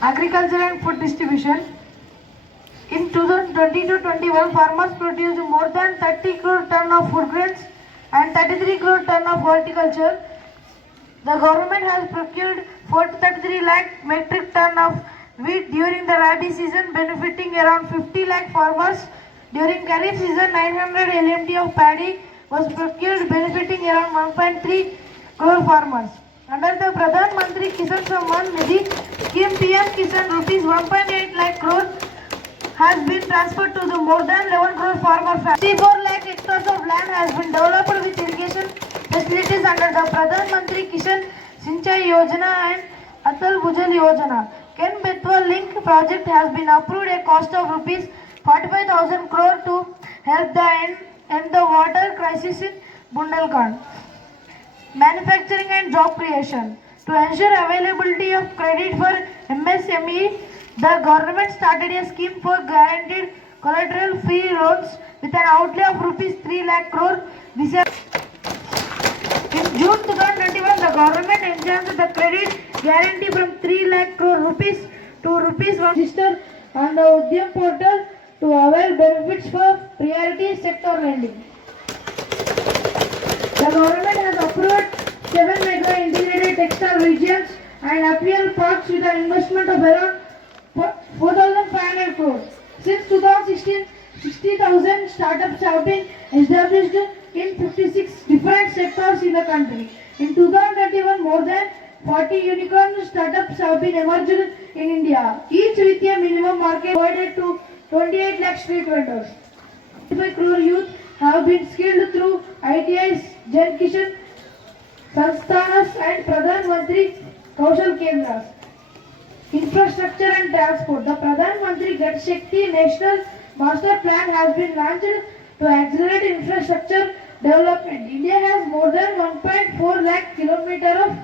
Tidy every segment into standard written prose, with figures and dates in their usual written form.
Agriculture and food distribution. In 2020-21, farmers produced more than 30 crore ton of food grains and 33 crore ton of horticulture. The government has procured 433 lakh metric ton of wheat during the rabi season, benefiting around 50 lakh farmers. During Kharif season, 900 LMT of paddy was procured, benefiting around 1.3 crore farmers. Under the Pradhan Mantri Kisan Samman Nidhi scheme, PM Kisan rupees 1.8 lakh crore has been transferred to the more than 11 crore farmers. 64 lakh hectares of land has been developed with irrigation facilities under the Pradhan Mantri Kisan Sinchai Yojana and Atal Bhujal Yojana. Ken Betwa link project has been approved a cost of rupees 45,000 crore to help end the water crisis in Bundelkhand. Manufacturing and job creation. To ensure availability of credit for MSME, the government started a scheme for guaranteed collateral-free loans with an outlay of rupees 3 lakh crore. In June 2021, the government enhanced the credit guarantee from 3 lakh crore rupees to rupees 1 register on the Udyam portal to avail benefits for priority sector lending. The government has approved 7 mega integrated textile regions and appeal parks with an investment of around 4,500 crores. Since 2016, 60,000 startups have been established in 56 different sectors in the country. In 2021, more than 40 unicorn startups have been emerged in India, each with a minimum market provided to 28 lakh street vendors. 25 crore youth have been skilled through ITI's Jan Kishan Sansthanas and Pradhan Mantri Kaushal Kendras. Infrastructure and transport. The Pradhan Mantri Gati Shakti National Master Plan has been launched to accelerate infrastructure development. India has more than 1.4 lakh kilometers of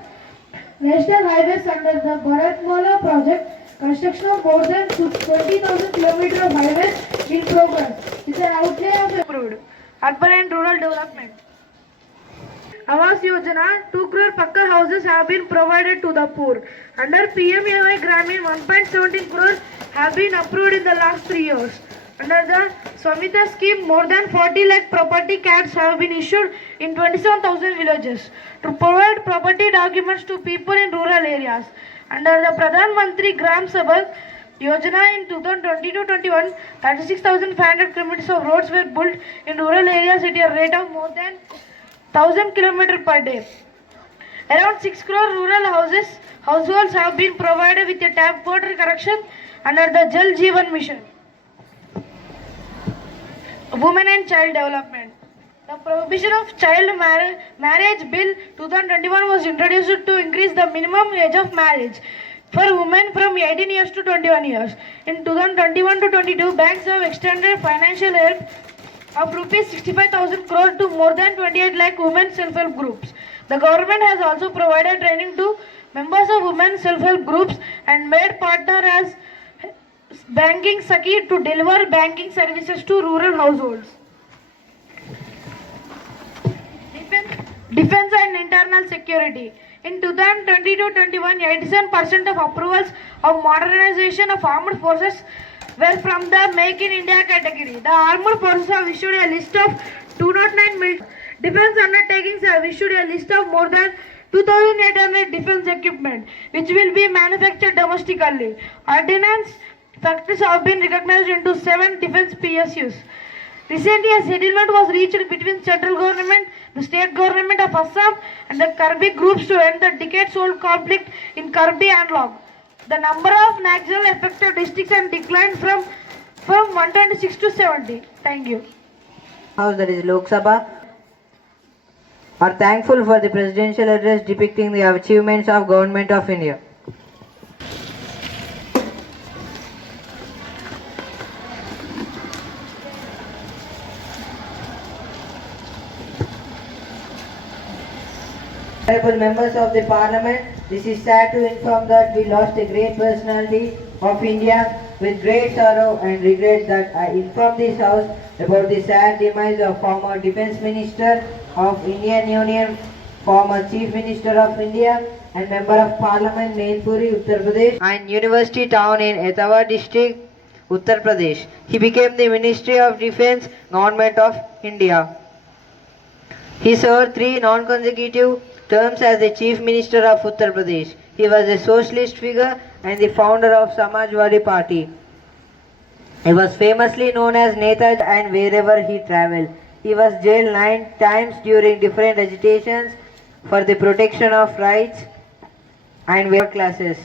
national highways under the Bharatmala project. Construction of more than 20,000 kilometers of highways in progress with an outlay of approved. Urban and rural development. Awas Yojana, 2 crore Pakka houses have been provided to the poor. Under PMAY Gramin, 1.17 crore have been approved in the last 3 years. Under the Swamita scheme, more than 40 lakh property cards have been issued in 27,000 villages to provide property documents to people in rural areas. Under the Pradhan Mantri Gram Sabha Yojana in 2020-21, 36,500 kilometers of roads were built in rural areas at a rate of more than 1,000 kilometers per day. Around 6 crore rural households have been provided with a tap water connection under the Jal Jeevan Mission. Women and Child Development. The prohibition of child marriage bill 2021 was introduced to increase the minimum age of marriage for women from 18 years to 21 years. In 2021-22, banks have extended financial help of rupees 65,000 crore to more than 28 lakh women self-help groups. The government has also provided training to members of women self-help groups and made partner as banking Sakhi to deliver banking services to rural households. Defense and internal security. In 2020-21, 87% of approvals of modernization of armed forces were from the Make in India category. The armed forces have issued a list of 209 military defense undertakings have issued a list of more than 2,800 defense equipment which will be manufactured domestically. Ordnance factories have been recognized into 7 defense PSUs. Recently, a settlement was reached between central government, the state government of Assam and the Karbi groups to end the decades-old conflict in Karbi Analog. The number of Naxal affected districts and declined from 126 to 70. Thank you. House, that is Lok Sabha, are thankful for the presidential address depicting the achievements of Government of India. Honorable members of the Parliament, this is sad to inform that we lost a great personality of India. With great sorrow and regret that I inform this House about the sad demise of former Defence Minister of Indian Union former Chief Minister of India and Member of Parliament Mainpuri, Uttar Pradesh, and University Town in Etawah district, Uttar Pradesh. He became the Ministry of Defence, Government of India. He served 3 non-consecutive terms as the Chief Minister of Uttar Pradesh. He was a socialist figure and the founder of Samajwadi Party. He was famously known as Netaji and wherever he travelled. He was jailed 9 times during different agitations for the protection of rights and working classes.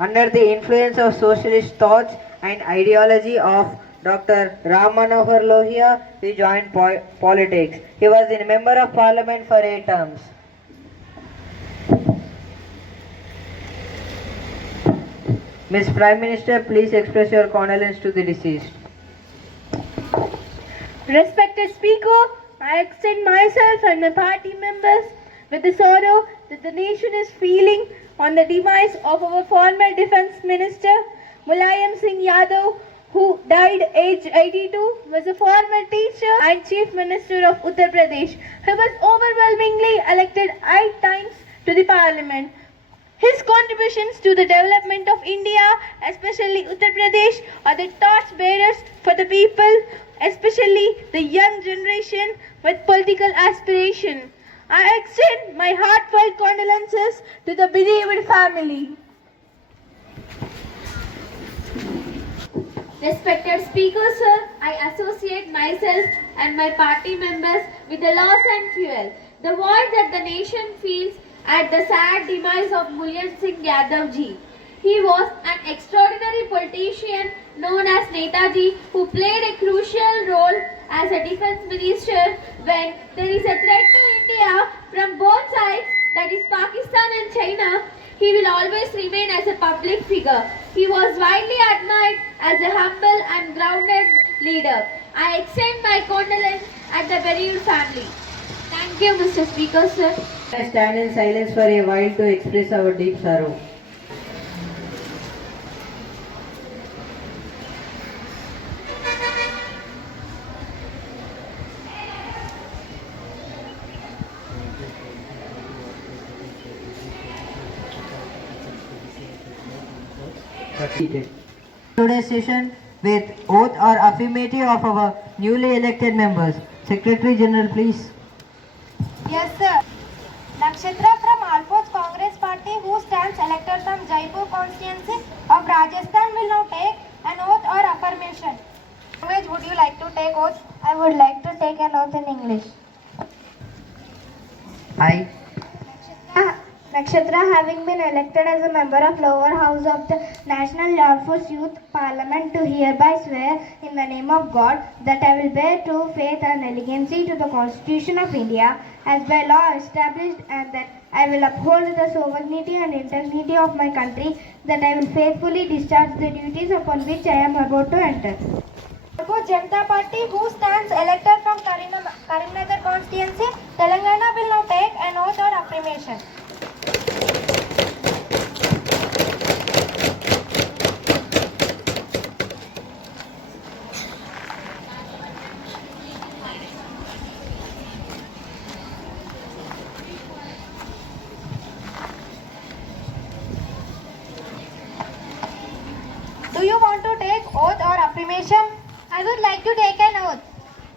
Under the influence of socialist thoughts and ideology of Dr. Ram Manohar Lohia, he joined politics. He was a member of parliament for 8 terms. Ms. Prime Minister, please express your condolence to the deceased. Respected Speaker, I extend myself and my party members with the sorrow that the nation is feeling on the demise of our former Defence Minister, Mulayam Singh Yadav, who died aged 82, was a former teacher and Chief Minister of Uttar Pradesh. He was overwhelmingly elected 8 times to the Parliament. His contributions to the development of India, especially Uttar Pradesh, are the torch bearers for the people, especially the young generation with political aspiration. I extend my heartfelt condolences to the bereaved family. Respected Speaker, sir, I associate myself and my party members with the loss and fuel, the void that the nation feels at the sad demise of Mulayam Singh Yadav ji. He was an extraordinary politician known as Netaji who played a crucial role as a defense minister when there is a threat to India from both sides, that is Pakistan and China. He will always remain as a public figure. He was widely admired as a humble and grounded leader. I extend my condolence at the bereaved family. Thank you, Mr. Speaker, sir. I stand in silence for a while to express our deep sorrow. Today's session with oath or affirmative of our newly elected members. Secretary General, please. Yes, sir. Nakshatra from Alphores Congress Party, who stands elected from Jaipur constituency of Rajasthan, will now take an oath or affirmation. Language would you like to take oath? I would like to take an oath in English. I, Nakshatra, having been elected as a member of lower house of the National Alphores Youth Parliament, to hereby swear in the name of God that I will bear true faith and allegiance to the Constitution of India as by law established, and that I will uphold the sovereignty and integrity of my country, that I will faithfully discharge the duties upon which I am about to enter. Bharatiya Janata Party, who stands elected from Karimnagar constituency, Telangana, will now take an oath or affirmation. Do you want to take oath or affirmation? I would like to take an oath.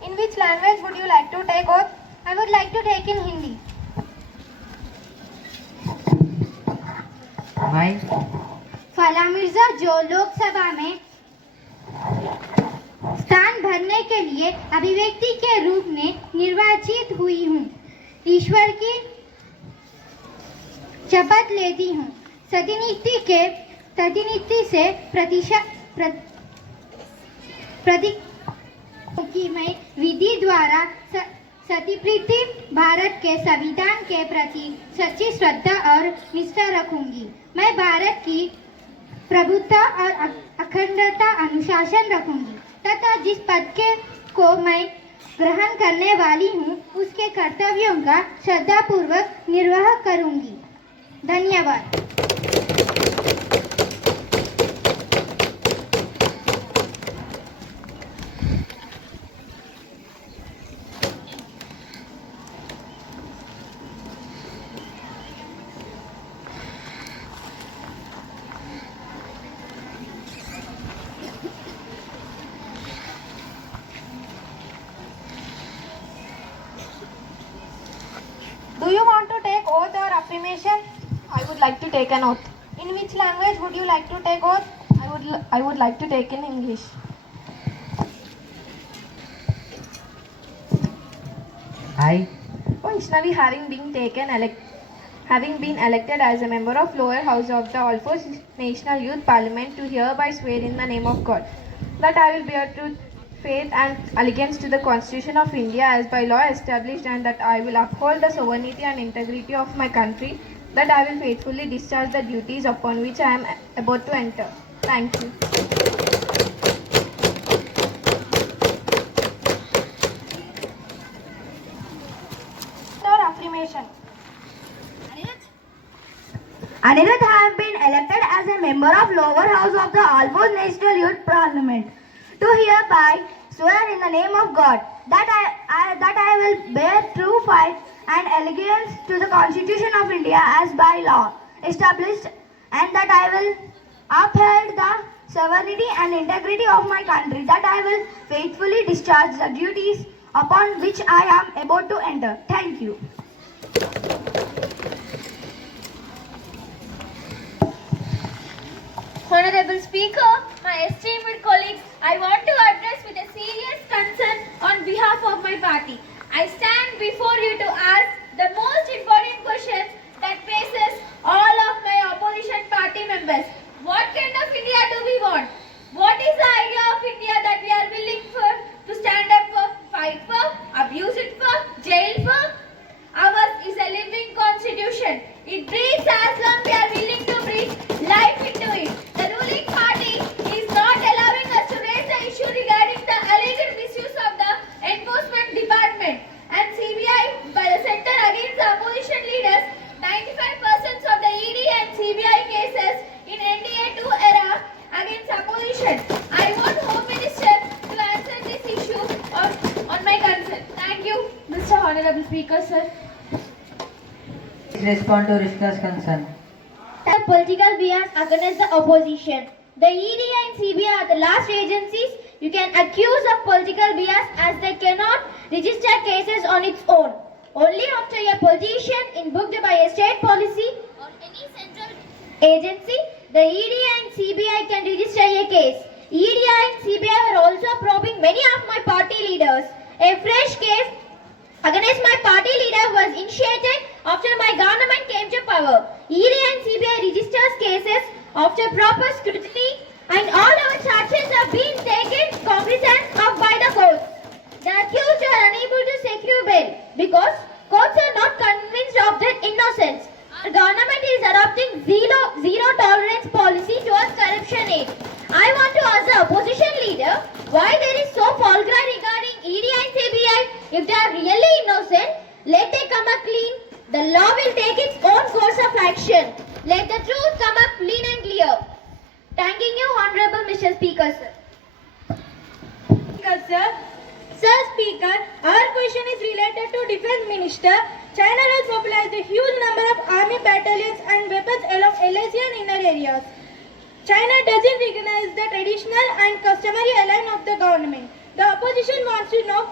In which language would you like to take oath? I would like to take in Hindi. I, फला मिर्जा जो लोकसभा में स्थान भरने के लिए अभिव्यक्ति के रूप में निर्वाचित हुई हूँ, ईश्वर की शपथ लेती हूँ सतीनीति से कि मैं विधि द्वारा सतीप्रीति भारत के संविधान के प्रति सच्ची श्रद्धा और निष्ठा रखूंगी। मैं भारत की प्रभुत्व और अखंडता अनुशासन रखूंगी तथा जिस पद को मैं ग्रहण करने वाली हूँ उसके कर्तव्यों का श्रद्धापूर्वक निर्वाह करूंगी। धन्यवाद। affirmation, I would like to take an oath. In which language would you like to take oath? I would like to take in English. I, Vaishnavi, having been elected as a member of lower house of the Alphores National Youth Parliament, to hereby swear in the name of God that I will bear true faith and allegiance to the Constitution of India as by law established, and that I will uphold the sovereignty and integrity of my country, that I will faithfully discharge the duties upon which I am about to enter. Thank you. Or affirmation. Anirudh have been elected as a member of lower house of the Alphores National Youth Parliament, to hereby swear in the name of God that I will bear true faith and allegiance to the Constitution of India as by law established, and that I will uphold the sovereignty and integrity of my country, that I will faithfully discharge the duties upon which I am about to enter. Thank you. Honorable Speaker, my esteemed colleagues, I want to address with a serious concern on behalf of my party. I stand before you to ask the most important question that faces all of my opposition party members. What kind of India do we want? What is the idea of India that we are willing to stand up for, fight for, abuse it for, jail for? Ours is a living constitution. It breathes as long we are willing to breathe life into it. The ruling party is not allowing us to raise the issue regarding the alleged misuse of the enforcement department and CBI by the center against the opposition leaders. 95% of the ED and CBI cases in NDA 2 era against opposition. I want Home Minister to answer this issue on my concern. Thank you, Mr. Honorable Speaker, sir. respond to Rishka's concern. Political bias against the opposition. The ED and CBI are the last agencies you can accuse of political bias, as they cannot register cases on its own. Only after a politician invoked by a state policy or any central agency, the ED and CBI can register a case. ED and CBI are also probing many of my party leaders. A fresh case against my party leader was initiated after my government came to power. ED and CBI registers cases after proper scrutiny, and all our charges have been taken cognizance of by the courts. The accused are unable to secure bail because courts are not convinced of their innocence. Our government is adopting zero tolerance policy towards corruption aid. I want to ask the opposition leader why there is so fulcrum regarding ED and CBI. If they are really innocent, let them come up clean. The law will take its own course of action. Let the truth come up clean and clear. Thanking you, Honorable Mr. Speaker, sir. Sir Speaker, our question is related to Defense Minister. China has mobilized a huge number of army battalions and weapons along LAC and inner areas. China doesn't recognize the traditional and customary ally of the government. The opposition wants to know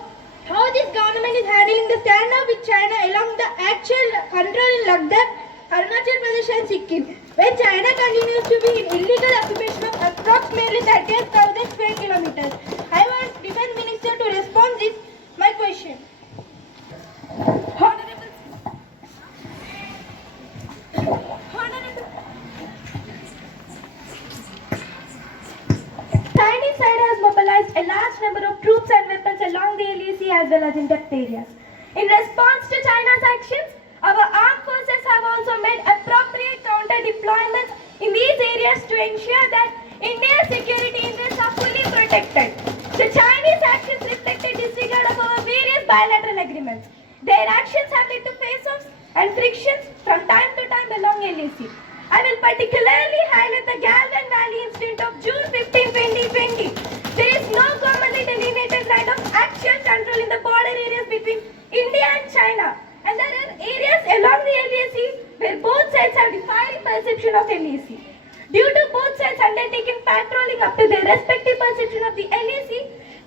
how this government is handling the standoff with China along the actual control in Ladakh, Arunachal Pradesh and Sikkim, where China continues to be in illegal occupation of approximately 38,000 square kilometers. I want Defense Minister to respond this my question. Chinese side has mobilized a large number of troops and weapons along the LAC as well as in depth areas. In response to China's actions, our armed forces have also made appropriate counter deployments in these areas to ensure that India's security interests are fully protected. The Chinese actions reflect a disregard of our various bilateral agreements. Their actions have led to face-offs and frictions from time to time along LAC. I will particularly highlight the Galvan Valley incident of June 15, 2020. There is no commonly delineated right of actual control in the border areas between India and China, and there are areas along the LAC where both sides have differing perception of LAC. Due to both sides undertaking patrolling up to their respective perception of the LAC,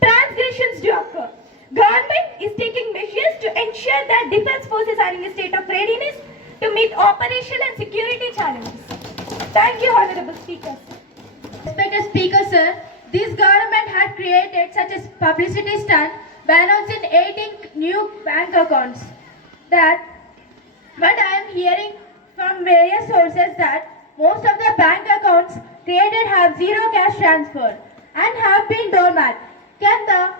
transgressions do occur. Government is taking measures to ensure that defense forces are in a state of readiness to meet operational and security challenges. Thank you, Honorable Speaker. Respected Speaker, sir, this government has created such a publicity stunt by announcing 18 new bank accounts but I am hearing from various sources that most of the bank accounts created have zero cash transfer and have been dormant. Can the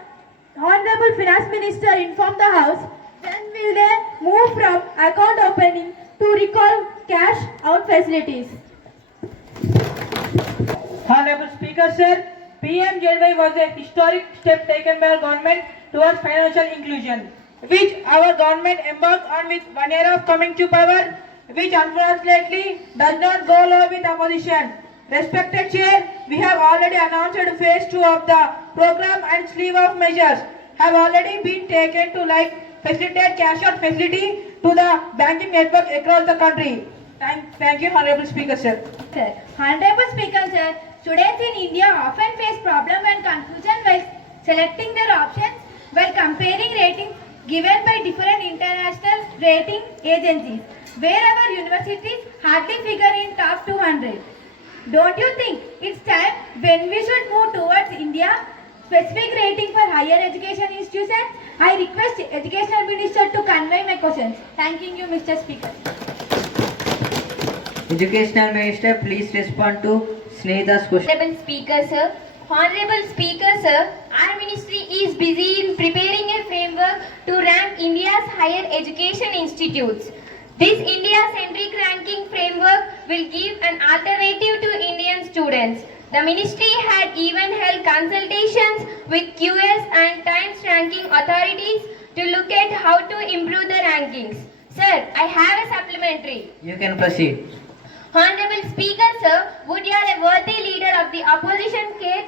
Honorable Finance Minister inform the House when will they move from account opening to recall cash out facilities? Honorable Speaker, sir, PMJY was a historic step taken by our government towards financial inclusion, which our government embarked on with 1 year of coming to power, which unfortunately does not go along with opposition. Respected Chair, we have already announced phase 2 of the program and sleeve of measures have already been taken to facilitate cash out facility to the banking network across the country. Thank you, Honorable Speaker, sir. Honorable Speaker, sir, students in India often face problem and confusion while selecting their options while comparing ratings given by different international rating agencies, where our universities hardly figure in top 200. Don't you think it's time when we should move towards India specific rating for higher education institutions? I request Educational Minister to convey my questions. Thanking you, Mr. Speaker. Educational Minister, please respond to Sneha's question. Honorable Speaker, sir, our ministry is busy in preparing a framework to rank India's higher education institutes. This India-centric ranking framework will give an alternative to Indian students. The ministry had even held consultations with QS and Times ranking authorities to look at how to improve the rankings. Sir, I have a supplementary. You can proceed. Honorable Speaker, sir, would you are a worthy leader of the opposition care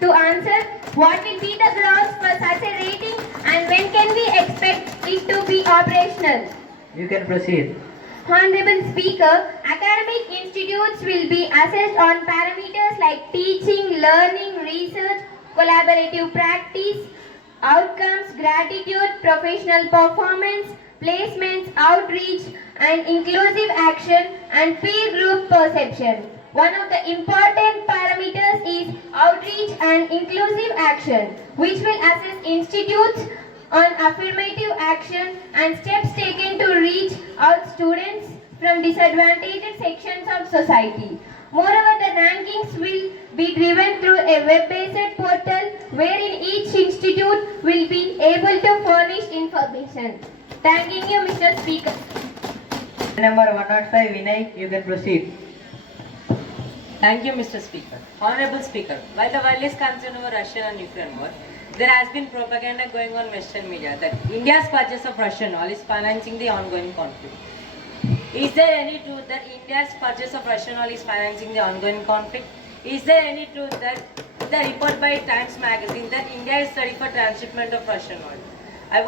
to answer what will be the grounds for such a rating and when can we expect it to be operational? You can proceed. Honorable Speaker, academic institutes will be assessed on parameters like teaching, learning, research, collaborative practice, outcomes, gratitude, professional performance, placements, outreach, and inclusive action and peer group perception. One of the important parameters is outreach and inclusive action, which will assess institutes on affirmative action and steps taken to reach out students from disadvantaged sections of society. Moreover, the rankings will be driven through a web-based portal wherein each institute will be able to furnish information. Thanking you, Mr. Speaker. Number 105, Vinay, you can proceed. Thank you, Mr. Speaker. Honorable Speaker, while the world is concerned over Russian and Ukraine war, there has been propaganda going on Western media that India's purchase of Russian oil is financing the ongoing conflict. Is there any truth that India's purchase of Russian oil is financing the ongoing conflict? Is there any truth that the report by Times magazine that India is ready for transshipment of Russian oil? I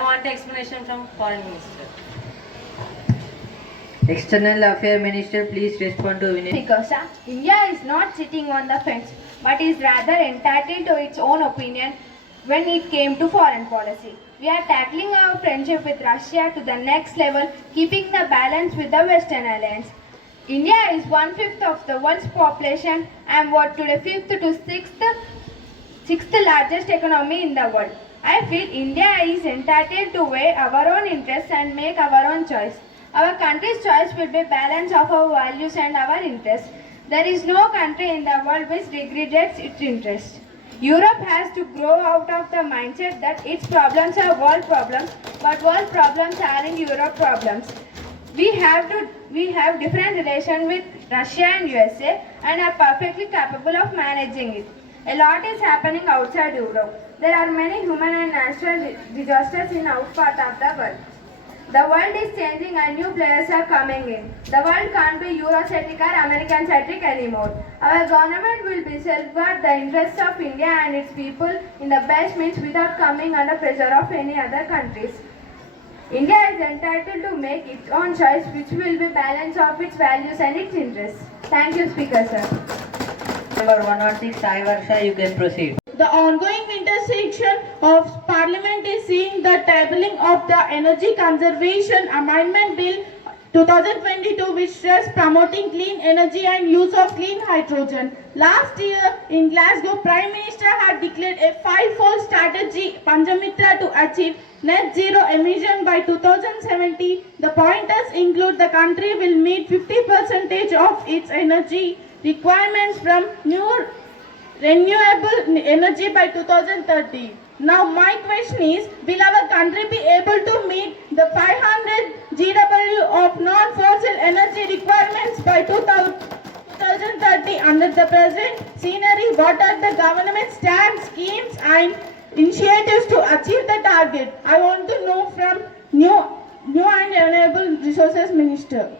want explanation from Foreign Minister. External Affairs Minister, please respond to Vinay. Speaker, sir, India is not sitting on the fence, but is rather entitled to its own opinion when it came to foreign policy. We are tackling our friendship with Russia to the next level, keeping the balance with the Western Alliance. India is 1/5 of the world's population and what to the 5th to 6th largest economy in the world. I feel India is entitled to weigh our own interests and make our own choice. Our country's choice will be balance of our values and our interests. There is no country in the world which regrets its interests. Europe has to grow out of the mindset that its problems are world problems, but world problems aren't Europe problems. We have different relations with Russia and USA and are perfectly capable of managing it. A lot is happening outside Europe. There are many human and natural disasters in our part of the world. The world is changing and new players are coming in. The world can't be Eurocentric or American-centric anymore. Our government will be safeguard the interests of India and its people in the best means without coming under pressure of any other countries. India is entitled to make its own choice which will be balance of its values and its interests. Thank you, Speaker, sir. number 106, Sai Varsha, you can proceed. The ongoing winter session of Parliament is seeing the tabling of the Energy Conservation Amendment Bill 2022, which stressed promoting clean energy and use of clean hydrogen. Last year in Glasgow, Prime Minister had declared a five-fold strategy, Panchamitra, to achieve net zero emission by 2070. The pointers include the country will meet 50% of its energy requirements from new renewable energy by 2030. Now my question is, will our country be able to meet the 500 GW of non-fossil energy requirements by 2030 under the present scenery? What are the government stands, schemes and initiatives to achieve the target? I want to know from New and Renewable Resources Minister.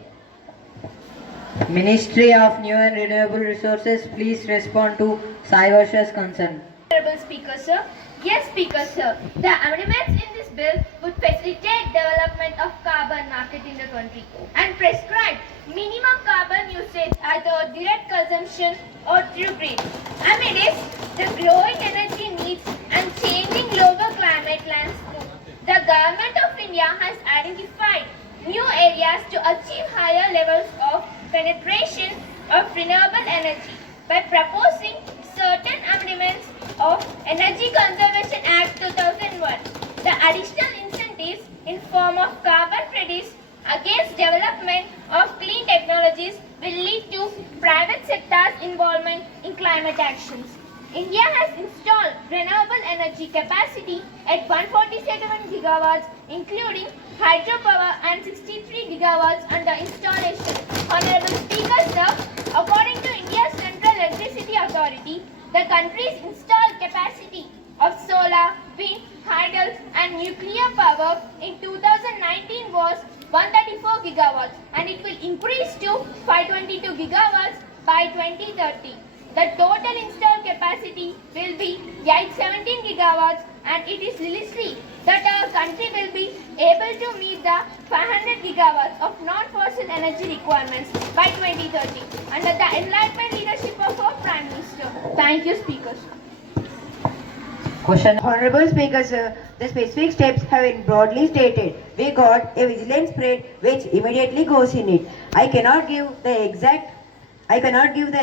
Ministry of New and Renewable Resources, please respond to Sai Varsha's concern. Honorable Speaker, sir. Yes, Speaker, sir. The amendments in this bill would facilitate development of carbon market in the country and prescribe minimum carbon usage either direct consumption or through grid. Amidst the growing energy needs and changing global climate landscape, the Government of India has identified new areas to achieve higher levels of penetration of renewable energy by proposing certain amendments of Energy Conservation Act 2001. The additional incentives in form of carbon credits against development of clean technologies will lead to private sector's involvement in climate actions. India has installed renewable energy capacity at 147 gigawatts, including hydropower, and 63 gigawatts under installation. Honorable Speaker, sir, according to India's Central Electricity Authority, the country's installed capacity of solar, wind, hydel and nuclear power in 2019 was 134 gigawatts and it will increase to 522 gigawatts by 2030. The total installed capacity will be 817 gigawatts and it is realistic that our country will be able to meet the 500 gigawatts of non-fossil energy requirements by 2030 under the enlightened leadership of our Prime Minister. Thank you, Speaker. Question. Honorable Speaker, sir, the specific steps have been broadly stated. We got a vigilance spread which immediately goes in it. I cannot give the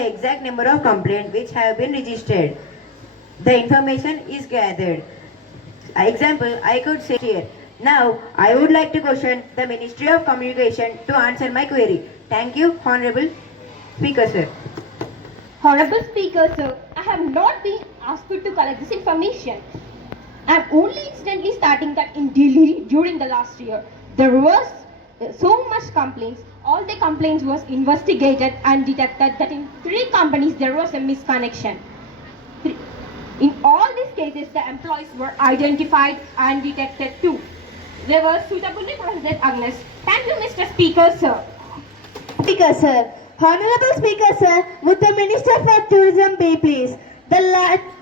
exact number of complaints which have been registered. The information is gathered. Example, I could say here. Now, I would like to question the Ministry of Communication to answer my query. Thank you, Honorable Speaker, sir. Honorable Speaker, sir, I have not been asked to collect this information. I am only incidentally starting that in Delhi during the last year. There was so much complaints. All the complaints was investigated and detected that in 3 companies there was a misconnection. In all these cases, the employees were identified and detected too. They were suitably processed against. Thank you, Mr. Speaker, sir. Speaker, sir. Honorable Speaker, sir, would the Minister for Tourism be please? The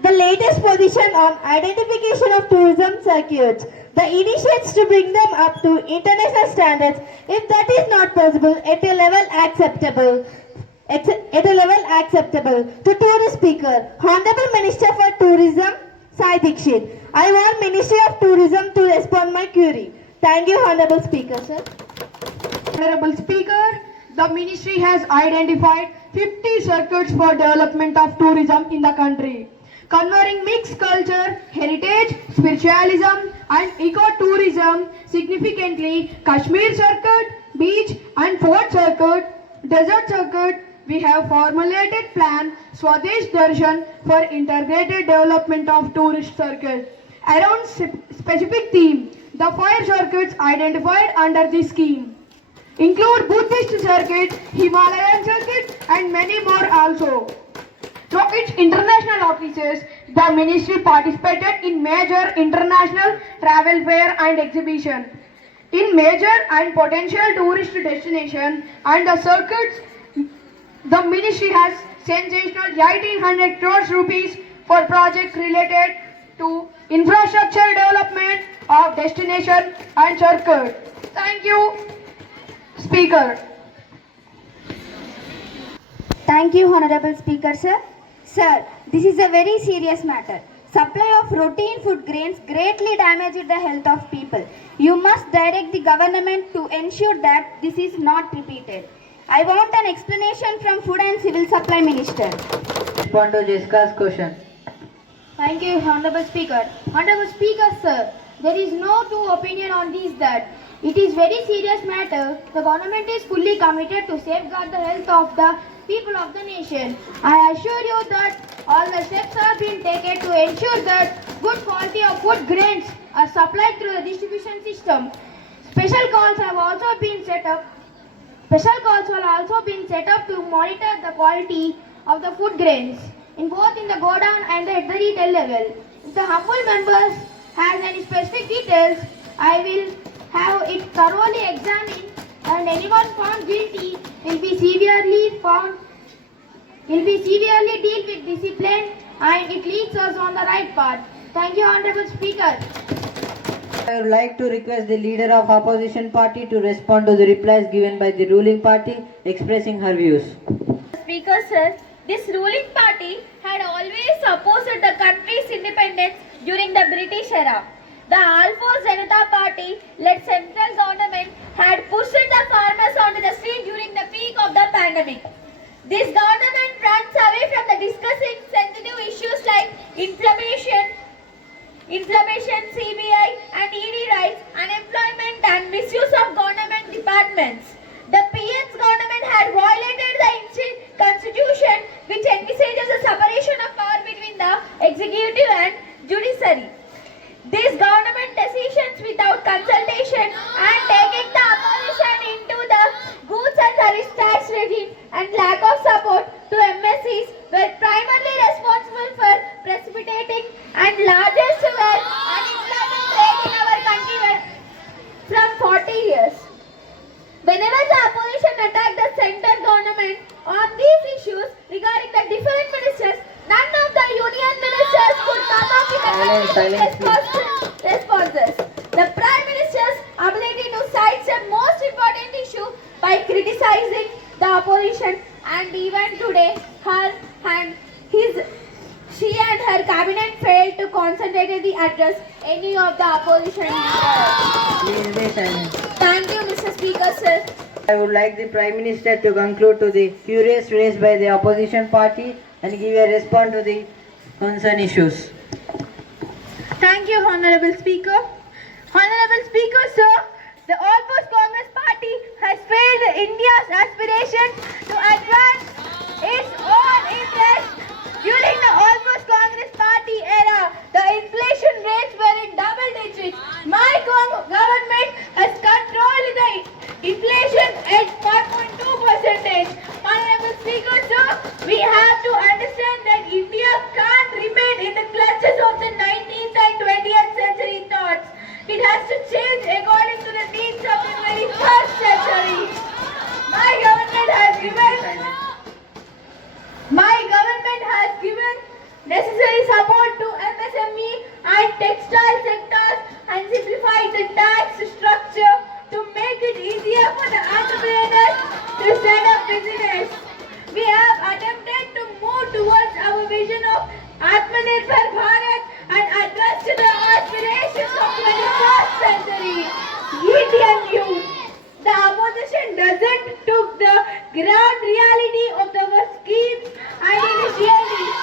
latest position on identification of tourism circuits, the initiates to bring them up to international standards, if that is not possible, at a level acceptable to tourist speaker. Honorable Minister for Tourism, Sai Dikshit. I want Ministry of Tourism to respond my query. Thank you, Honorable Speaker, sir. Honorable Speaker, the ministry has identified 50 circuits for development of tourism in the country, converting mixed culture, heritage, spiritualism and ecotourism significantly. Kashmir circuit, beach and fort circuit, desert circuit. We have formulated plan Swadesh Darshan for integrated development of tourist circuit around specific theme. The 5 circuits identified under this scheme include Buddhist circuit, Himalayan circuit and many more also. Through its international offices, the ministry participated in major international travel fair and exhibition in major and potential tourist destination and the circuits. The ministry has sensational 1800 crores rupees for projects related to infrastructure development of destination and circuit. Thank you, Speaker. Thank you, Honorable Speaker, sir. Sir, this is a very serious matter. Supply of routine food grains greatly damaged the health of people. You must direct the government to ensure that this is not repeated. I want an explanation from Food and Civil Supply Minister. Respond to Jessica's question. Thank you, Honorable Speaker. Honorable Speaker, sir, there is no two opinion on this that it is very serious matter. The government is fully committed to safeguard the health of the people of the nation. I assure you that all the steps are being taken to ensure that good quality of food grains are supplied through the distribution system. Special calls have also been set up. Special calls have also been set up to monitor the quality of the food grains in both in the godown and at the retail level. If the humble members has any specific details, I will have it thoroughly examined, and anyone found guilty will be severely dealt with discipline, and it leads us on the right path. Thank you, Honorable Speaker. I would like to request the leader of opposition party to respond to the replies given by the ruling party expressing her views. Speaker, sir, this ruling party had always opposed the country's independence during the British era. The Alphores party led central government had pushed the farmers onto the street during the peak of the pandemic. This government runs away from the discussing sensitive issues like inflammation, CBI and ED rights, unemployment and misuse of government departments. The PM's government had violated the constitution, which envisages a separation of power between the executive and judiciary. These government decisions without consultation and taking the opposition into the goods and service tax regime and lack of support to MSCs were primarily responsible for precipitating and largest wealth unemployment rate in our country from 40 years. Whenever the opposition attacked the central government on these issues regarding the different ministers, none of the union ministers could come up with responses. The Prime Minister's ability to cite the most important issue by criticizing the opposition, and even today, she and her cabinet failed to concentrate on the address any of the opposition leaders. Please be silent. Thank you, Mr. Speaker, sir. I would like the Prime Minister to conclude to the queries raised by the opposition party and give a response to the concerned issues. Thank you, Honorable Speaker. Honorable Speaker, sir, the Alphores Congress Party has failed India's aspirations to advance its own interests. During the Alphores Congress Party era, the inflation rates were in double digits. My government has controlled the inflation at 5.2%. Honorable Speaker, sir, we have to understand that India can't remain in the clutches of the 19th and 20th century thoughts. It has to change according to the needs of the 21st century. My government has given necessary support to MSME and textile sectors and simplified the tax structure to make it easier for the entrepreneurs to set up business. We have attempted to move towards our vision of Atmanirbhar Bharat and address to the aspirations of 21st century. Indian youth. The opposition doesn't took the ground reality of our schemes and initiatives.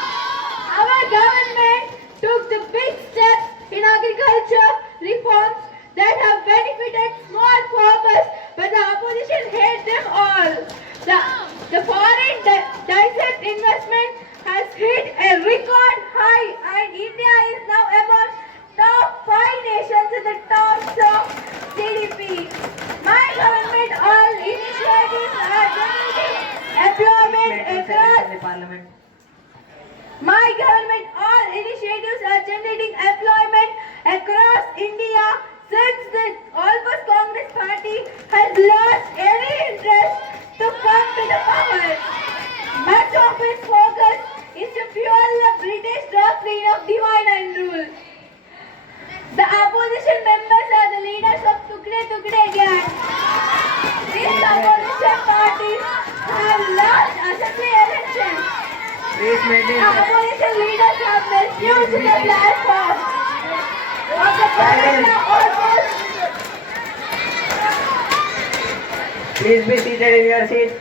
Our government took the big steps in agriculture reforms that have benefited small farmers, but the opposition hates them all. The foreign direct investment has hit a record high, and India is now among top 5 nations in the terms of GDP. My government all initiatives are generating employment across India since the Alphores Congress Party has lost any interest to come to the power. Much of its focus is to fuel the British doctrine of divide and rule. The opposition members are the leaders of Tukde Tukde gang. These opposition parties have lost assembly elections. Please maintain silence. Opposition leaders have misused the platform of the Silence. almost. Please be seated in your seat.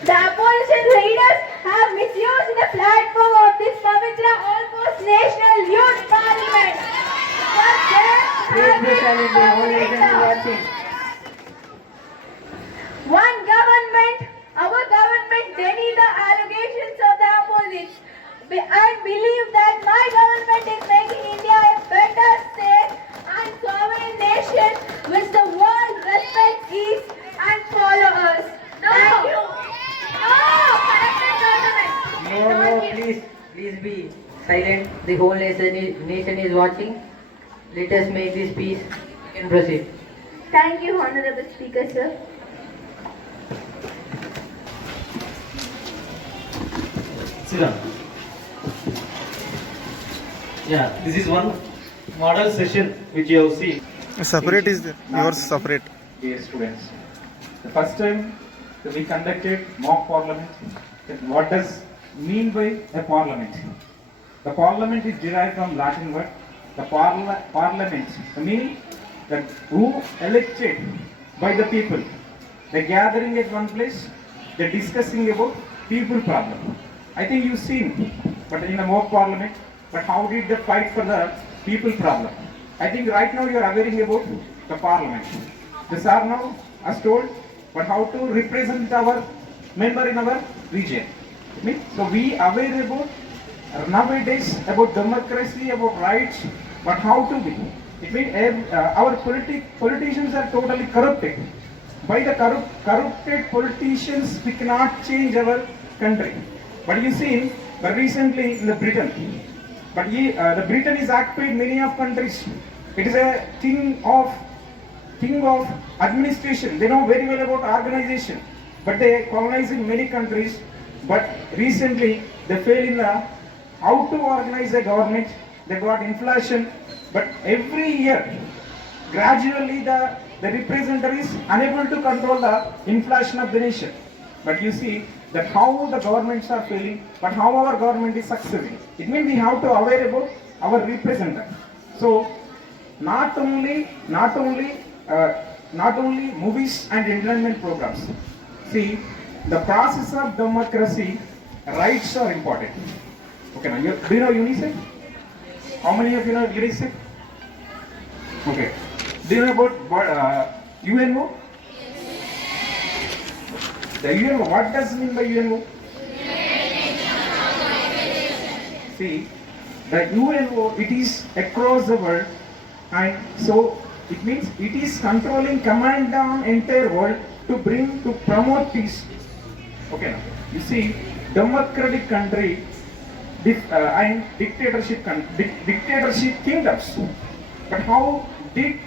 The opposition leaders have misused the platform of this Pavitra almost national youth parliament. But they Please have be silent. The whole nation is watching. One government, our government, deny the allegations of the opposites and believe that my government is making India a better, safe and sovereign nation which the world respects, is and follow us. Thank you. Corrupted government. No, please be silent. The whole nation is watching. Let us make this peace. You can proceed. Thank you, Honorable Speaker, sir. Sit down. Yeah, this is one model session which you have seen. Separate is there. Yours separate. Dear students, the first time that we conducted mock parliament, that what does mean by a parliament? The parliament is derived from Latin word, the parliament, the meaning that who elected by the people. They're gathering at one place, they're discussing about people problem. I think you've seen, but in a mock parliament, but how did they fight for the people problem? I think right now you are aware about the parliament. The sir now has told, but how to represent our member in our region. So we aware about nowadays about democracy, about rights, but how to be. It means our politicians are totally corrupted. By the corrupted politicians, we cannot change our country. But you see, recently in the Britain, but the Britain is occupied many of countries. It is a thing of administration. They know very well about organization, but they colonize in many countries. But recently they fail in how to organize a government. They got inflation, but every year gradually the representative is unable to control the inflation of the nation. But you see that how the governments are failing, but how our government is succeeding. It means we have to aware about our representative. So not only movies and entertainment programs. See, the process of democracy, rights are important. Okay, now do you know UNICEF? How many of you know UNICEF? Okay. Do you know about UNO? The UNO, what does it mean by UNO? See, the UNO, it is across the world, and so it means it is controlling command down entire world to promote peace. Okay, now you see, democratic country and dictatorship kingdoms. But how did